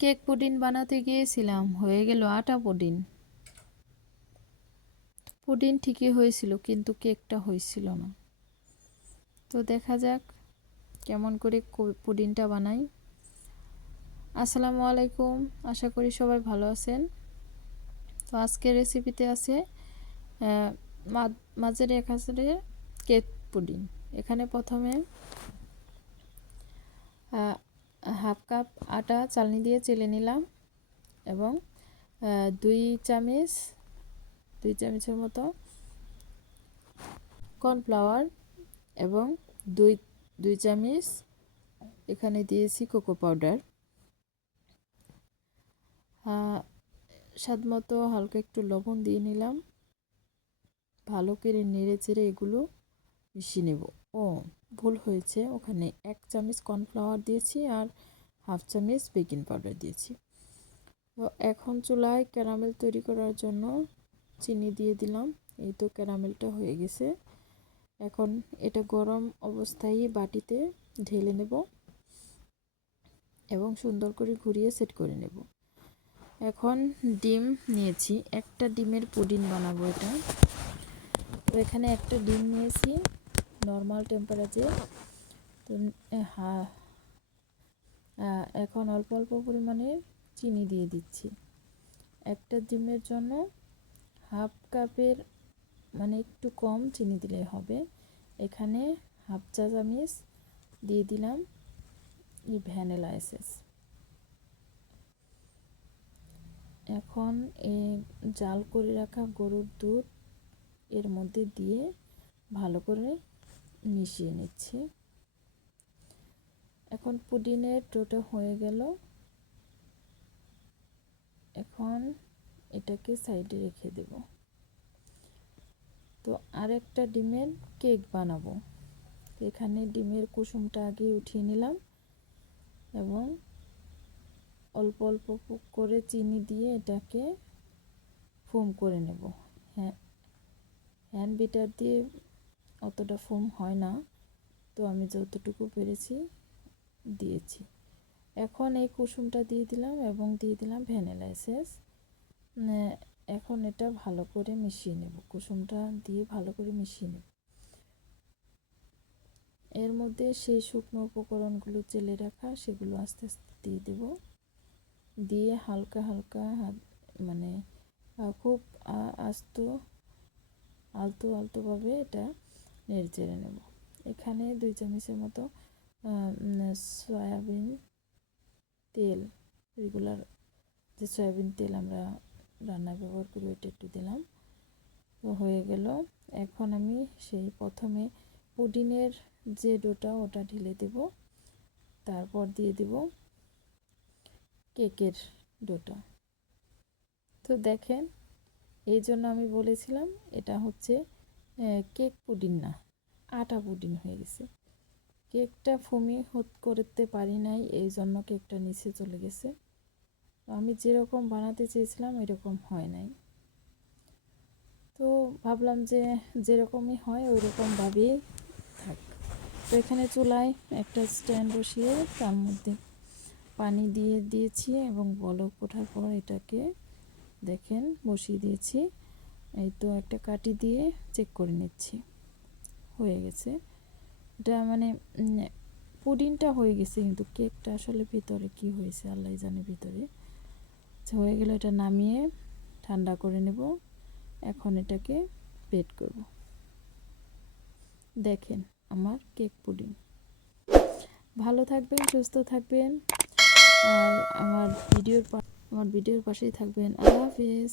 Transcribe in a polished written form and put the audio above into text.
Cake pudding বানাতে গিয়েছিলাম, হয়ে গেল আটা পুডিং। পুডিং ঠিকই হয়েছিল, কিন্তু কেকটা হয়েছিল না। তো দেখা যাক কেমন করে পুডিংটা বানাই। আসসালামু আলাইকুম, আশা করি সবাই ভালো আছেন। তো আজকের রেসিপিতে আছে মাঝের এক হাজারের কেক পুডিং। এখানে প্রথমে হাফ কাপ আটা চালনি দিয়ে চেলে নিলাম এবং দুই চামচের মতো কর্নফ্লাওয়ার এবং দুই চামচ এখানে দিয়েছি কোকো পাউডার। স্বাদ মতো হালকা একটু লবণ দিয়ে নিলাম। ভালো করে নেড়ে চেড়ে এগুলো মিশিয়ে নেব। ভুল হয়েছে, ওখানে 1 চামচ কর্নফ্লাওয়ার দিয়েছি আর হাফ চামচ বেকিং পাউডার দিয়েছি। তো এখন চুলায় ক্যারামেল তৈরি করার জন্য চিনি দিয়ে দিলাম। এই তো ক্যারামেলটা হয়ে গেছে। এখন এটা গরম অবস্থায় বাটিতে ঢেলে নেব এবং সুন্দর করে ঘুরিয়ে সেট করে নেব। এখন ডিম নিয়েছি, একটা ডিমের পুডিং বানাবো এটা। তো এখানে একটা ডিম নিয়েছি নর্মাল টেম্পারেচারে। তো এখন অল্প অল্প পরিমাণে চিনি দিয়ে দিচ্ছি। একটা ডিমের জন্য হাফ কাপের মানে একটু কম চিনি দিলে হবে। এখানে হাফ চা চামচ দিয়ে দিলাম ভ্যানিলা এসেন্স। এখন এই জাল করে রাখা গরুর দুধ এর মধ্যে দিয়ে ভালো করে মিশিয়ে নিচ্ছি। এখন পুডিংয়ের ডোটা হয়ে গেল। এখন এটাকে সাইডে রেখে দেব। তো আরেকটা ডিমের কেক বানাবো। এখানে ডিমের কুসুমটা আগে উঠিয়ে নিলাম এবং অল্প অল্প করে চিনি দিয়ে এটাকে ফোম করে নেব। হ্যান্ড বিটার দিয়ে অতটা ফোম হয় না, তো আমি যতটুকু পেরেছি দিয়েছি। এখন এই কুসুমটা দিয়ে দিলাম এবং দিয়ে দিলাম ভ্যানিলা এসেন্স। এখন এটা ভালো করে মিশিয়ে নেব। কুসুমটা দিয়ে ভালো করে মিশিয়ে নেব। এর মধ্যে সেই শুকনো উপকরণগুলো চেলে রাখা সেগুলো আস্তে আস্তে দিয়ে দেব। দিয়ে হালকা হালকা মানে খুব আলতোভাবে এটা নেড়ে চেড়ে নেব। এখানে 2 চামচের মতো সয়াবিন তেল, রেগুলার যে সয়াবিন তেল আমরা রান্নায় ব্যবহার করি ওইটা একটু দিলাম। তো হয়ে গেল। এখন আমি সেই প্রথমে পুডিংয়ের যে ডোটা ওটা ঢেলে দেব, তারপর দিয়ে দেব কেকের ডোটা। তো দেখেন, এই জন্য আমি বলেছিলাম এটা হচ্ছে কেক পুডিং না, আটা পুডিং হয়ে গেছে। কেকটা ফোমি করতে পারি নাই, এই জন্য কেকটা নিচে চলে গেছে। আমি যেরকম বানাতে চেয়েছিলাম এরকম হয় নাই। তো ভাবলাম যে যেরকমই হয় ওই রকমভাবেই থাক। তো এখানে চুলায় একটা স্ট্যান্ড বসিয়ে তার মধ্যে পানি দিয়ে দিয়েছি এবং বলক ওঠার পর এটাকে দেখেন বসিয়ে দিয়েছি। এই তো একটা কাঠি দিয়ে চেক করে নিচ্ছি, হয়ে গেছে। এটা মানে পুডিংটা হয়ে গেছে, কিন্তু কেকটা আসলে ভিতরে কি হয়েছে আল্লাহ জানে। ভিতরে হয়ে গেলে এটা নামিয়ে ঠান্ডা করে নেব। এখন এটাকে বেক করব। দেখেন আমার কেক পুডিং। ভালো থাকবেন, সুস্থ থাকবেন আর আমার ভিডিওর পাশেই থাকবেন। আল্লাহ হাফেজ।